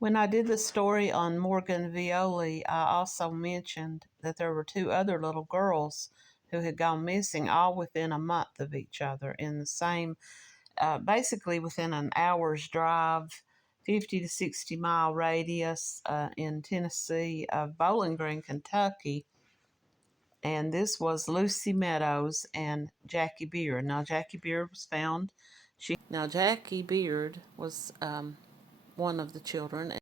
When I did the story on Morgan Violi, I also mentioned that there were two other little girls who had gone missing all within a month of each other in the same, basically within an hour's drive, 50 to 60-mile radius in Tennessee of Bowling Green, Kentucky. And this was Lucy Meadows and Jackie Beard. Now, Jackie Beard was found. Jackie Beard was one of the children,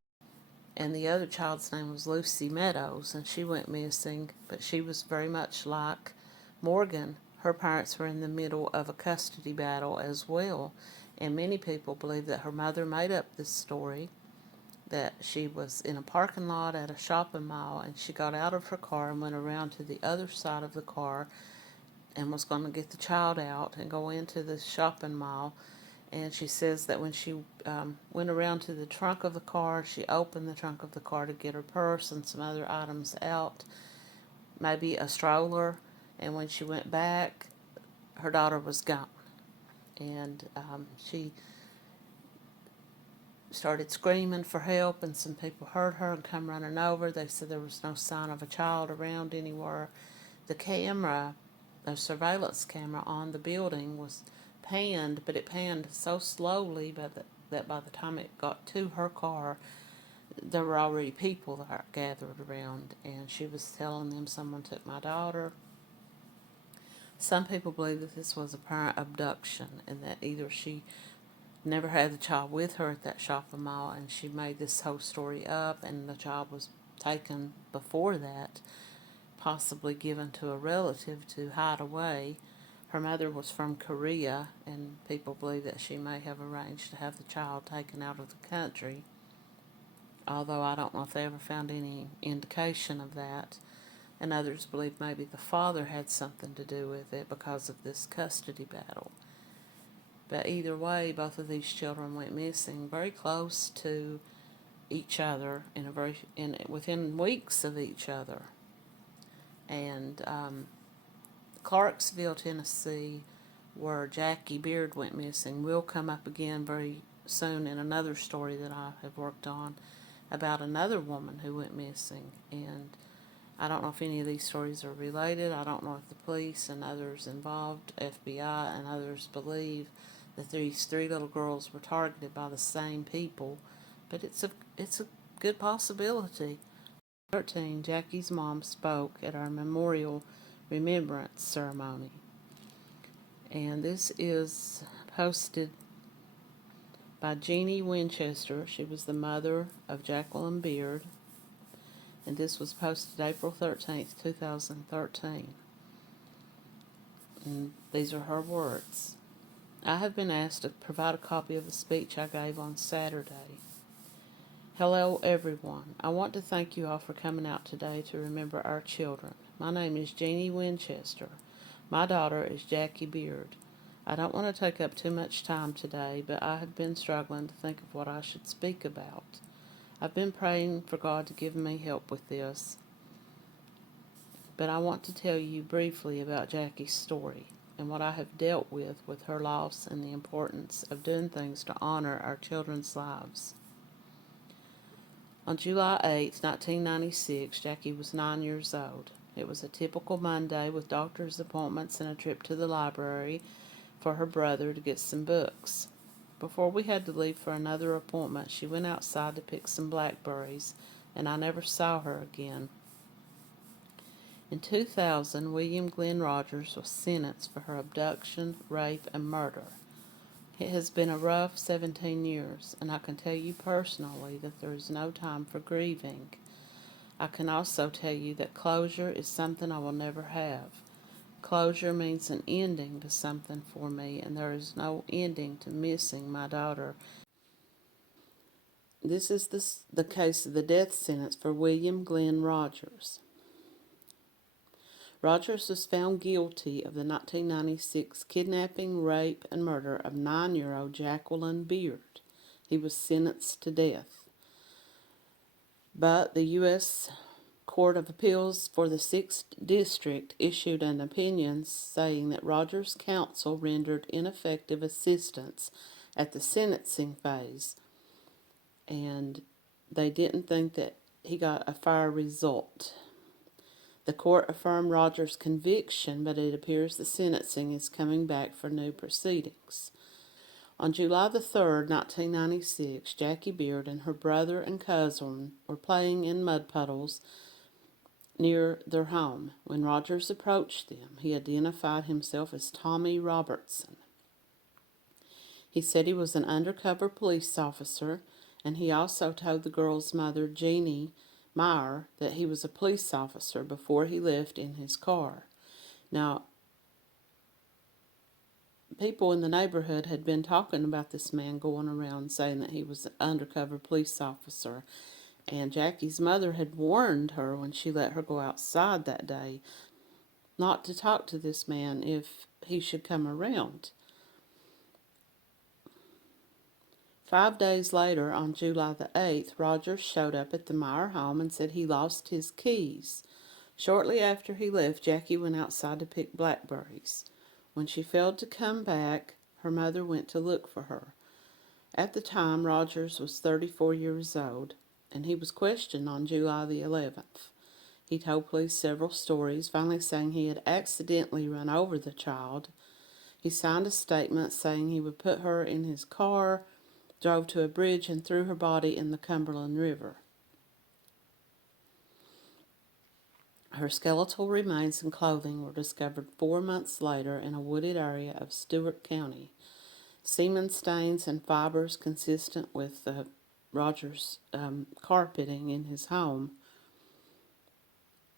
and the other child's name was Lucy Meadows, and she went missing, but she was very much like Morgan. Her parents were in the middle of a custody battle as well, and many people believe that her mother made up this story, that she was in a parking lot at a shopping mall, and she got out of her car and went around to the other side of the car and was going to get the child out and go into the shopping mall. And she says that when she went around to the trunk of the car, she opened the trunk of the car to get her purse and some other items out, maybe a stroller. And when she went back, her daughter was gone. And she started screaming for help, and some people heard her and come running over. They said there was no sign of a child around anywhere. The camera, the surveillance camera on the building was panned, but it panned so slowly that by the time it got to her car, there were already people that gathered around, and she was telling them, "Someone took my daughter." Some people believe that this was a parent abduction, and that either she never had the child with her at that shopping mall, and she made this whole story up, and the child was taken before that, possibly given to a relative to hide away. Her mother was from Korea, and people believe that she may have arranged to have the child taken out of the country, although I don't know if they ever found any indication of that. And others believe maybe the father had something to do with it because of this custody battle. But either way, both of these children went missing very close to each other within weeks of each other. And Clarksville, Tennessee, where Jackie Beard went missing, will come up again very soon in another story that I have worked on about another woman who went missing. And I don't know if any of these stories are related. I don't know if the police and others involved, FBI and others, believe that these three little girls were targeted by the same people, but it's a good possibility. 13, Jackie's mom spoke at our memorial remembrance ceremony, and this is posted by Jeannie Winchester. She was the mother of Jacqueline Beard, and this was posted April 13th, 2013. And these are her words. I have been asked to provide a copy of a speech I gave on Saturday. Hello, everyone. I want to thank you all for coming out today to remember our children. My name is Jeannie Winchester. My daughter is Jackie Beard. I don't want to take up too much time today, but I have been struggling to think of what I should speak about. I've been praying for God to give me help with this, but I want to tell you briefly about Jackie's story and what I have dealt with her loss and the importance of doing things to honor our children's lives. On July 8, 1996, Jackie was 9 years old. It was a typical Monday with doctor's appointments and a trip to the library for her brother to get some books. Before we had to leave for another appointment, she went outside to pick some blackberries, and I never saw her again. In 2000, William Glenn Rogers was sentenced for her abduction, rape, and murder. It has been a rough 17 years, and I can tell you personally that there is no time for grieving. I can also tell you that closure is something I will never have. Closure means an ending to something for me, and there is no ending to missing my daughter. This is the case of the death sentence for William Glenn Rogers. Rogers was found guilty of the 1996 kidnapping, rape, and murder of 9-year-old Jacqueline Beard. He was sentenced to death. But the U.S. Court of Appeals for the 6th District issued an opinion saying that Rogers' counsel rendered ineffective assistance at the sentencing phase, and they didn't think that he got a fair result. The court affirmed Rogers' conviction, but it appears the sentencing is coming back for new proceedings. On July the 3rd, 1996, Jackie Beard and her brother and cousin were playing in mud puddles near their home. When Rogers approached them, he identified himself as Tommy Robertson. He said he was an undercover police officer, and he also told the girl's mother, Jeannie Meyer, that he was a police officer before he left in his car. Now, people in the neighborhood had been talking about this man going around saying that he was an undercover police officer, and Jackie's mother had warned her when she let her go outside that day not to talk to this man if he should come around. 5 days later, on July the 8th, Rogers showed up at the Meyer home and said he lost his keys. Shortly after he left, Jackie went outside to pick blackberries. When she failed to come back, her mother went to look for her. At the time, Rogers was 34 years old, and he was questioned on July the 11th. He told police several stories, finally saying he had accidentally run over the child. He signed a statement saying he would put her in his car, drove to a bridge, and threw her body in the Cumberland River. Her skeletal remains and clothing were discovered 4 months later in a wooded area of Stewart County. Semen stains and fibers consistent with Rogers' carpeting in his home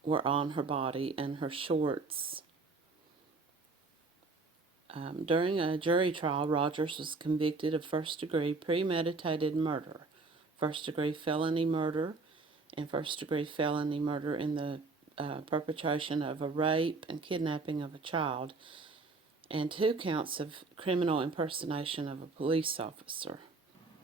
were on her body and her shorts. During a jury trial, Rogers was convicted of first-degree premeditated murder, first-degree felony murder, and first-degree felony murder in the perpetration of a rape and kidnapping of a child, and 2 counts of criminal impersonation of a police officer.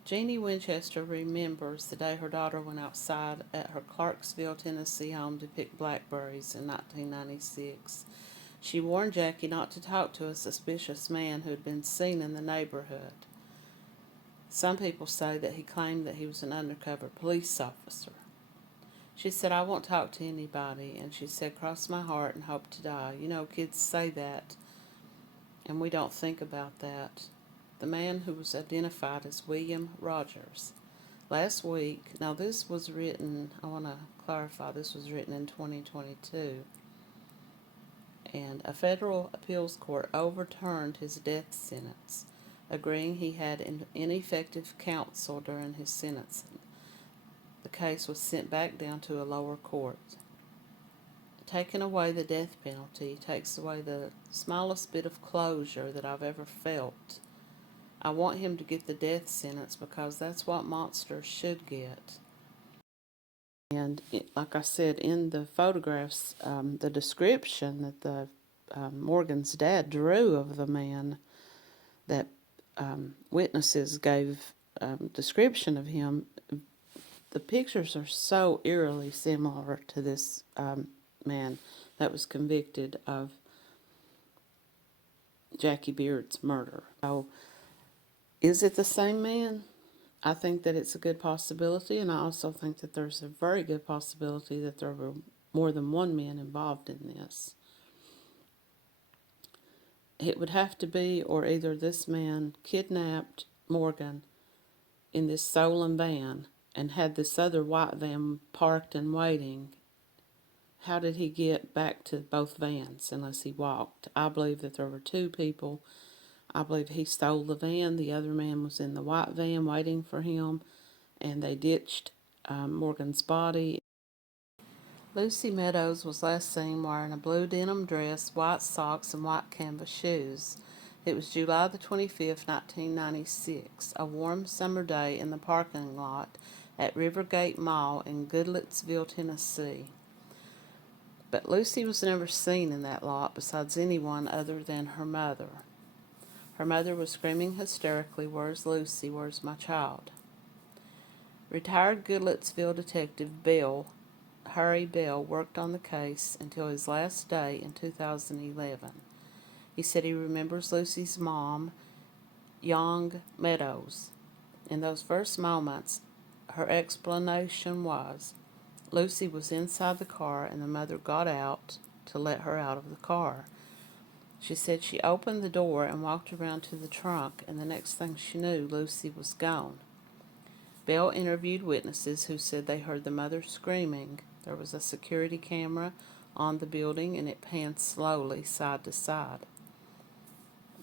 Jeannie Winchester remembers the day her daughter went outside at her Clarksville, Tennessee home to pick blackberries in 1996. She warned Jackie not to talk to a suspicious man who had been seen in the neighborhood. Some people say that he claimed that he was an undercover police officer. She said, "I won't talk to anybody," and she said, "Cross my heart and hope to die." You know, kids say that, and we don't think about that. The man who was identified as William Rogers. Last week, now this was written, I want to clarify, this was written in 2022. And a federal appeals court overturned his death sentence, agreeing he had ineffective counsel during his sentencing. The case was sent back down to a lower court. Taking away the death penalty takes away the smallest bit of closure that I've ever felt. I want him to get the death sentence because that's what monsters should get. And like I said, in the photographs, the description that the Morgan's dad drew of the man, that witnesses gave description of him, the pictures are so eerily similar to this man that was convicted of Jackie Beard's murder. So, is it the same man? I think that it's a good possibility, and I also think that there's a very good possibility that there were more than one man involved in this. It would have to be, or either this man kidnapped Morgan in this stolen van and had this other white van parked and waiting. How did he get back to both vans unless he walked? I believe that there were 2 people. I believe he stole the van. The other man was in the white van waiting for him, and they ditched Morgan's body. Lucy Meadows was last seen wearing a blue denim dress, white socks, and white canvas shoes. It was July the 25th, 1996, a warm summer day in the parking lot at Rivergate Mall in Goodlettsville, Tennessee. But Lucy was never seen in that lot besides anyone other than her mother. Her mother was screaming hysterically, "Where's Lucy? Where's my child?" Retired Goodlettsville Detective Harry Bell, worked on the case until his last day in 2011. He said he remembers Lucy's mom, Young Meadows. In those first moments, Her explanation was, Lucy was inside the car and the mother got out to let her out of the car. She said she opened the door and walked around to the trunk, and the next thing she knew, Lucy was gone. Bell interviewed witnesses who said they heard the mother screaming. There was a security camera on the building, and it panned slowly side to side.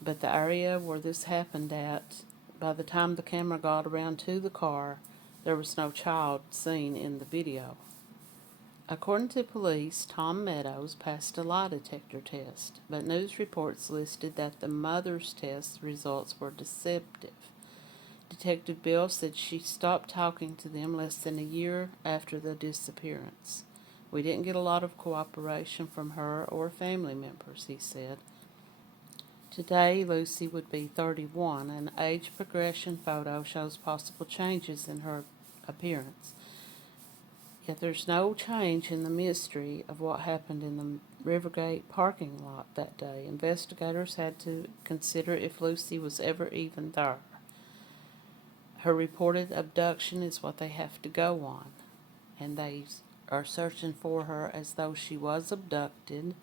But the area where this happened at, by the time the camera got around to the car, there was no child seen in the video. According to police, Tom Meadows passed a lie detector test, but news reports listed that the mother's test results were deceptive. Detective Bill said she stopped talking to them less than a year after the disappearance. We didn't get a lot of cooperation from her or family members, he said. Today, Lucy would be 31. An age progression photo shows possible changes in her appearance. Yet there's no change in the mystery of what happened in the Rivergate parking lot that day. Investigators had to consider if Lucy was ever even there. Her reported abduction is what they have to go on, and they are searching for her as though she was abducted,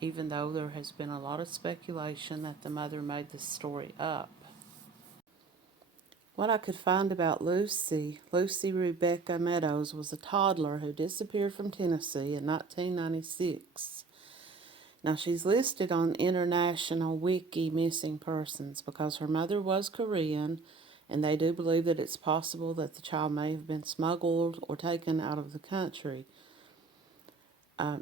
even though there has been a lot of speculation that the mother made this story up. What I could find about Lucy Rebecca Meadows was a toddler who disappeared from Tennessee in 1996. Now, she's listed on International Wiki Missing Persons because her mother was Korean, and they do believe that it's possible that the child may have been smuggled or taken out of the country.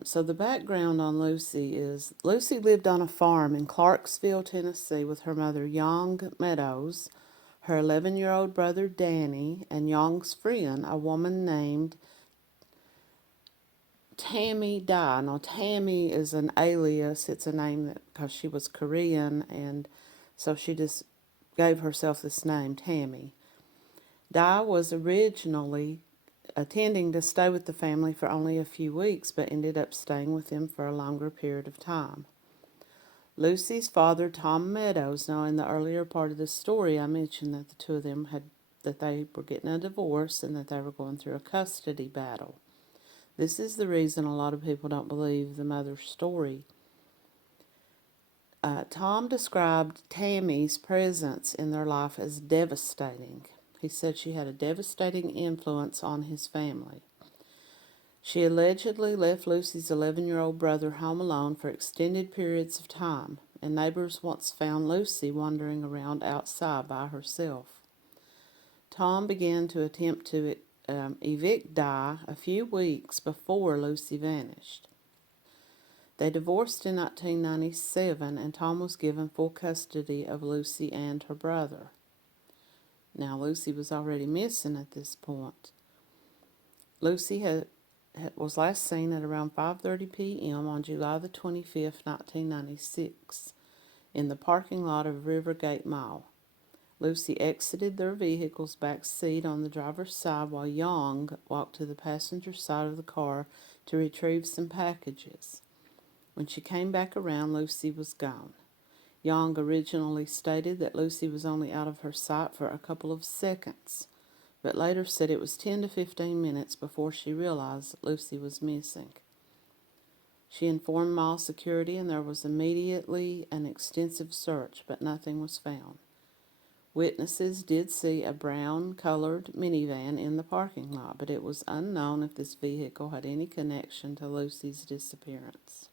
So the background on Lucy is, Lucy lived on a farm in Clarksville, Tennessee with her mother, Young Meadows, her 11-year-old brother, Danny, and Young's friend, a woman named Tammy Dye. Now, Tammy is an alias. It's a name that, because she was Korean, and so she just gave herself this name, Tammy. Dye was originally intending to stay with the family for only a few weeks, but ended up staying with them for a longer period of time. Lucy's father, Tom Meadows, now in the earlier part of the story, I mentioned that the two of them that they were getting a divorce and that they were going through a custody battle. This is the reason a lot of people don't believe the mother's story. Tom described Tammy's presence in their life as devastating. He said she had a devastating influence on his family. She allegedly left Lucy's 11-year-old brother home alone for extended periods of time, and neighbors once found Lucy wandering around outside by herself. Tom began to attempt to evict Di a few weeks before Lucy vanished. They divorced in 1997, and Tom was given full custody of Lucy and her brother. Now, Lucy was already missing at this point. Lucy was last seen at around 5:30 p.m. on July the 25th, 1996, in the parking lot of Rivergate Mall. Lucy exited their vehicle's back seat on the driver's side while Young walked to the passenger side of the car to retrieve some packages. When she came back around, Lucy was gone. Young originally stated that Lucy was only out of her sight for a couple of seconds, but later said it was 10 to 15 minutes before she realized that Lucy was missing. She informed mall security, and there was immediately an extensive search, but nothing was found. Witnesses did see a brown-colored minivan in the parking lot, but it was unknown if this vehicle had any connection to Lucy's disappearance.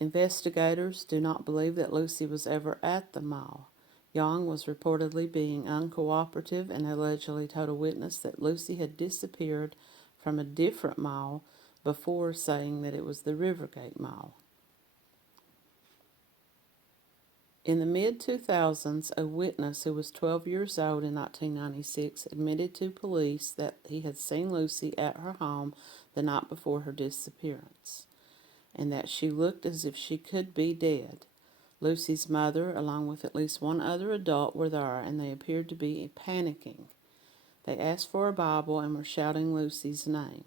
Investigators do not believe that Lucy was ever at the mall. Young was reportedly being uncooperative and allegedly told a witness that Lucy had disappeared from a different mall before saying that it was the Rivergate Mall. In the mid-2000s, a witness who was 12 years old in 1996 admitted to police that he had seen Lucy at her home the night before her disappearance, and that she looked as if she could be dead. Lucy's mother, along with at least one other adult, were there, and they appeared to be panicking. They asked for a Bible and were shouting Lucy's name.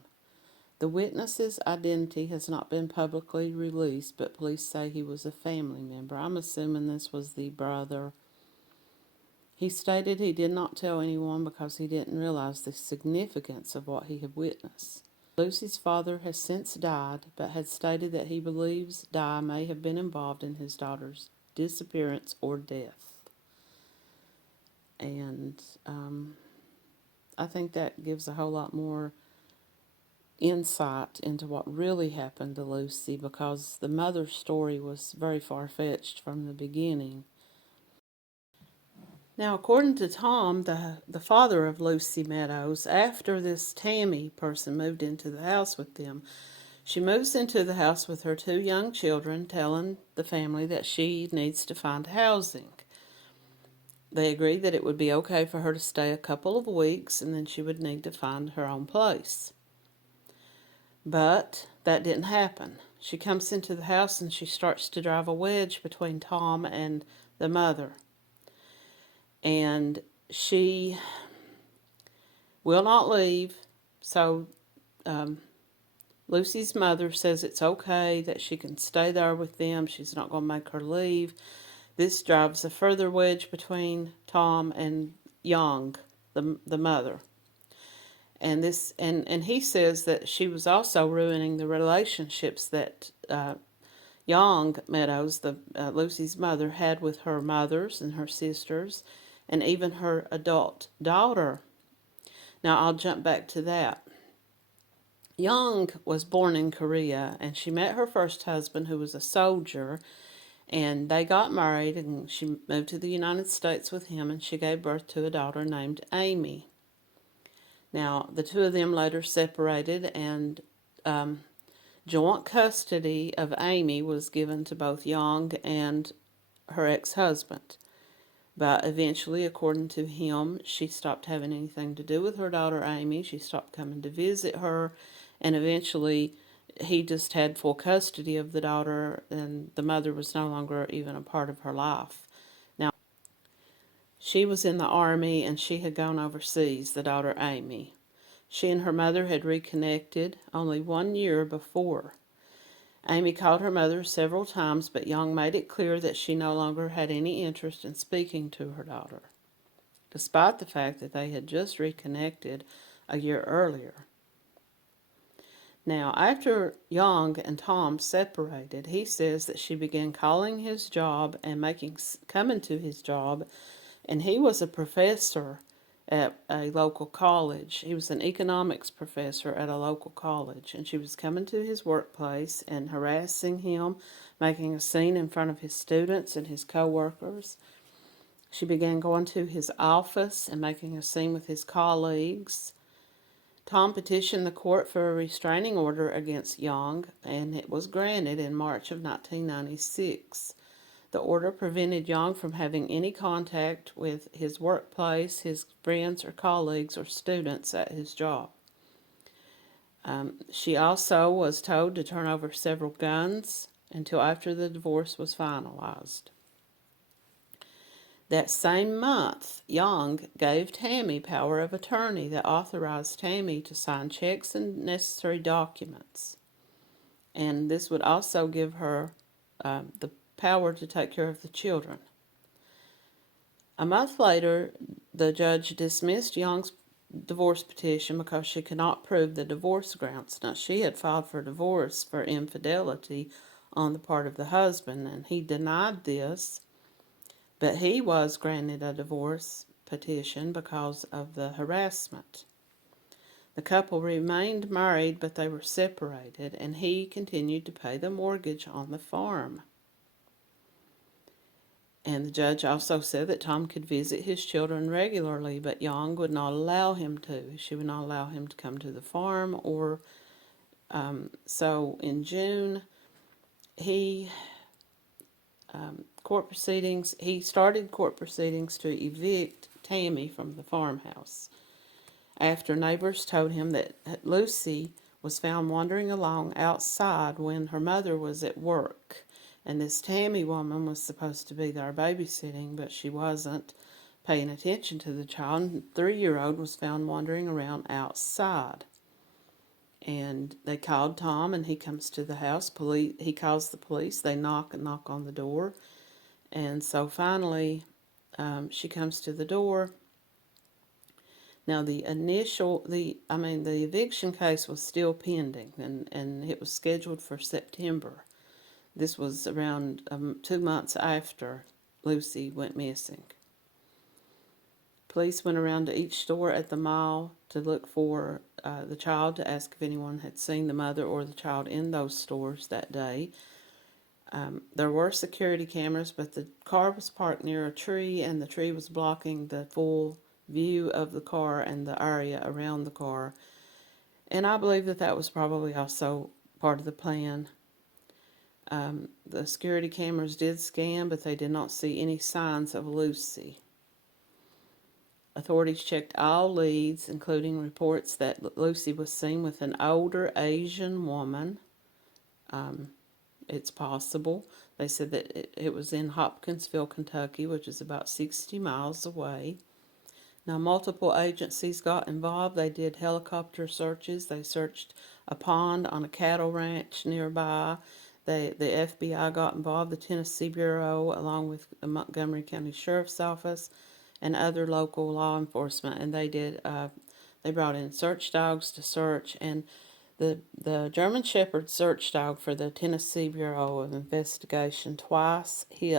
The witness's identity has not been publicly released, but police say he was a family member. I'm assuming this was the brother He stated he did not tell anyone because he didn't realize the significance of what he had witnessed. Lucy's father has since died, but had stated that he believes Di may have been involved in his daughter's disappearance or death. And I think that gives a whole lot more insight into what really happened to Lucy, because the mother's story was very far-fetched from the beginning. Now, according to Tom, the father of Lucy Meadows, after this Tammy person moved into the house with them, she moves into the house with her 2 young children, telling the family that she needs to find housing. They agreed that it would be okay for her to stay a couple of weeks and then she would need to find her own place. But that didn't happen. She comes into the house and she starts to drive a wedge between Tom and the mother. And she will not leave, so Lucy's mother says it's okay, that she can stay there with them. She's not going to make her leave. This drives a further wedge between Tom and Young, the mother. And he says that she was also ruining the relationships that Young Meadows, Lucy's mother, had with her mothers and her sisters, and even her adult daughter. Now I'll jump back to that. Young was born in Korea, and she met her first husband, who was a soldier, and they got married, and she moved to the United States with him, and she gave birth to a daughter named Amy. Now, the 2 of them later separated, and joint custody of Amy was given to both Young and her ex-husband. But eventually, according to him, she stopped having anything to do with her daughter Amy. She stopped coming to visit her, and eventually he just had full custody of the daughter, and the mother was no longer even a part of her life. Now, she was in the army, and she had gone overseas, the daughter Amy. She and her mother had reconnected only 1 year before. Amy called her mother several times, but Young made it clear that she no longer had any interest in speaking to her daughter, despite the fact that they had just reconnected a year earlier. Now, after Young and Tom separated, he says that she began calling his job and coming to his job, and he was a professor at a local college. He was an economics professor at a local college, and she was coming to his workplace and harassing him, making a scene in front of his students and his co-workers. She began going to his office and making a scene with his colleagues. Tom petitioned the court for a restraining order against Young, and it was granted in March of 1996. The order prevented Young from having any contact with his workplace, his friends or colleagues or students at his job. She also was told to turn over several guns until after the divorce was finalized. That same month, Young gave Tammy power of attorney that authorized Tammy to sign checks and necessary documents. And this would also give her the power to take care of the children. A month later, the judge dismissed Young's divorce petition because she could not prove the divorce grounds. Now, she had filed for divorce for infidelity on the part of the husband, and he denied this. But he was granted a divorce petition because of the harassment. The couple remained married, but they were separated, and he continued to pay the mortgage on the farm. And the judge also said that Tom could visit his children regularly, but Young would not allow him to. She would not allow him to come to the farm, or so in June, he started court proceedings to evict Tammy from the farmhouse after neighbors told him that Lucy was found wandering along outside when her mother was at work. And this Tammy woman was supposed to be there babysitting, but she wasn't paying attention to the child. And the 3-year-old was found wandering around outside. And they called Tom, and he comes to the house. He calls the police. They knock on the door. And so finally, She comes to the door. Now, the eviction case was still pending, and it was scheduled for September. This was around 2 months after Lucy went missing. Police went around to each store at the mall to look for the child, to ask if anyone had seen the mother or the child in those stores that day. There were security cameras, but the car was parked near a tree, and the tree was blocking the full view of the car and the area around the car. And I believe that was probably also part of the plan. The security cameras did scan, but they did not see any signs of Lucy. Authorities checked all leads, including reports that Lucy was seen with an older Asian woman. It's possible. They said that it was in Hopkinsville, Kentucky, which is about 60 miles away. Now, multiple agencies got involved. They did helicopter searches. They searched a pond on a cattle ranch nearby. The FBI got involved, the Tennessee Bureau, along with the Montgomery County Sheriff's Office and other local law enforcement, and they brought in search dogs to search, and the German Shepherd search dog for the Tennessee Bureau of Investigation twice he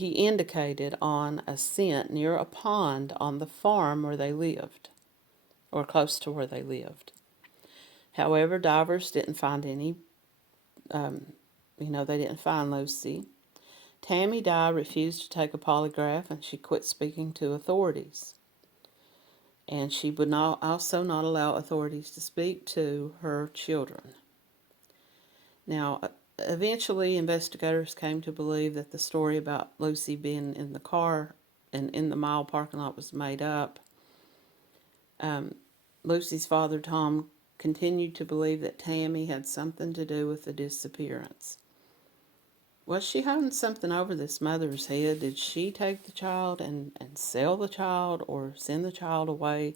indicated on a scent near a pond on the farm where they lived, or close to where they lived. However, divers didn't find any, they didn't find Lucy. Tammy Dye refused to take a polygraph, and she quit speaking to authorities. And she would also not allow authorities to speak to her children. Now, eventually, investigators came to believe that the story about Lucy being in the car and in the mall parking lot was made up. Lucy's father, Tom, continued to believe that Tammy had something to do with the disappearance. Was she holding something over this mother's head? Did she take the child and sell the child, or send the child away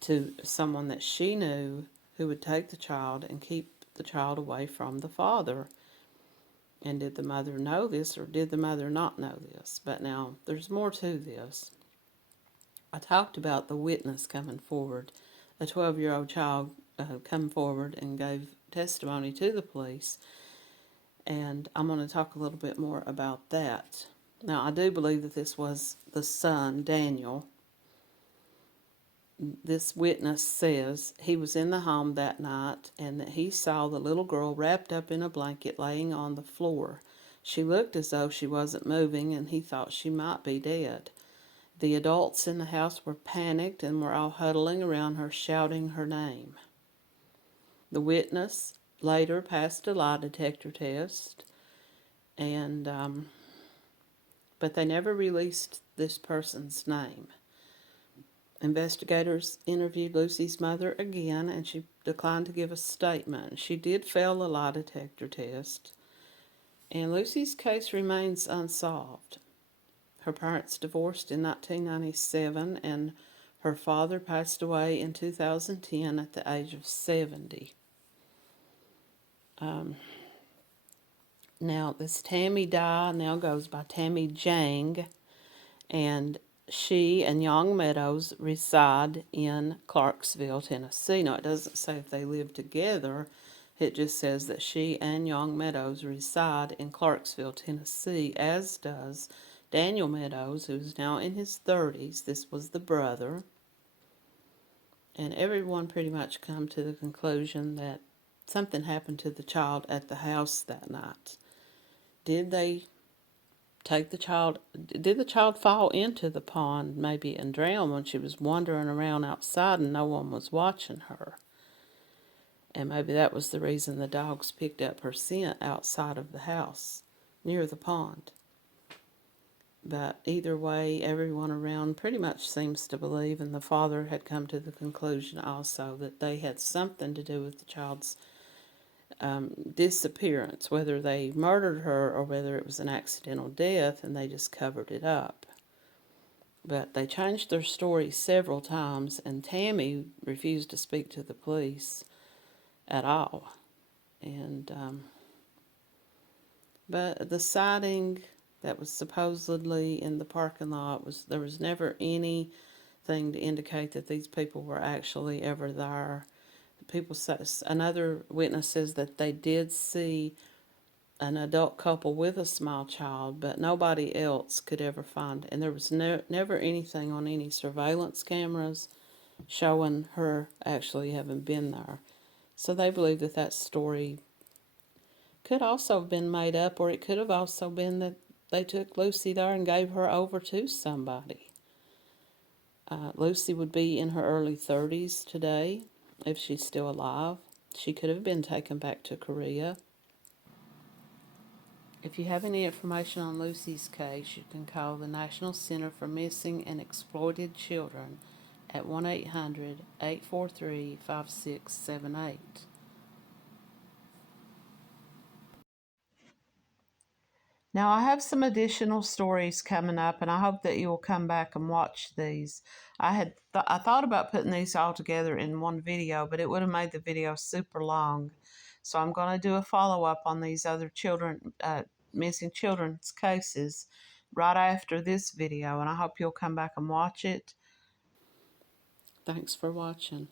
to someone that she knew who would take the child and keep the child away from the father? And did the mother know this, or did the mother not know this? But now, there's more to this. I talked about the witness coming forward, a 12-year-old child come forward and gave testimony to the police. And I'm going to talk a little bit more about that. Now, I do believe that this was the son, Daniel. This witness says he was in the home that night and that he saw the little girl wrapped up in a blanket laying on the floor. She looked as though she wasn't moving, and he thought she might be dead. The adults in the house were panicked and were all huddling around her, shouting her name. The witness later passed a lie detector test, and but they never released this person's name. Investigators interviewed Lucy's mother again, and she declined to give a statement. She did fail the lie detector test, and Lucy's case remains unsolved. Her parents divorced in 1997, and her father passed away in 2010 at the age of 70. Now, this Tammy Dye now goes by Tammy Jang, and she and Young Meadows reside in Clarksville, Tennessee. Now, it doesn't say if they live together. It just says that she and Young Meadows reside in Clarksville, Tennessee, as does Daniel Meadows, who's now in his 30s. This was the brother. And everyone pretty much come to the conclusion that something happened to the child at the house that night. Did they take the child? Did the child fall into the pond maybe and drown when she was wandering around outside and no one was watching her? And maybe that was the reason the dogs picked up her scent outside of the house, near the pond. But either way, everyone around pretty much seems to believe, and the father had come to the conclusion also, that they had something to do with the child's disappearance, whether they murdered her or whether it was an accidental death and they just covered it up. But they changed their story several times, and Tammy refused to speak to the police at all. And but the sighting that was supposedly in the parking lot. There was never anything to indicate that these people were actually ever there. People say, another witness says that they did see an adult couple with a small child, but nobody else could ever find. And there was never anything on any surveillance cameras showing her actually having been there. So they believe that that story could also have been made up, or it could have also been that they took Lucy there and gave her over to somebody. Lucy would be in her early 30s today if she's still alive. She could have been taken back to Korea. If you have any information on Lucy's case, you can call the National Center for Missing and Exploited Children at 1-800-843-5678. Now, I have some additional stories coming up, and I hope that you will come back and watch these. I thought about putting these all together in one video, but it would have made the video super long. So I'm going to do a follow up on these other missing children's cases right after this video, and I hope you'll come back and watch it. Thanks for watching.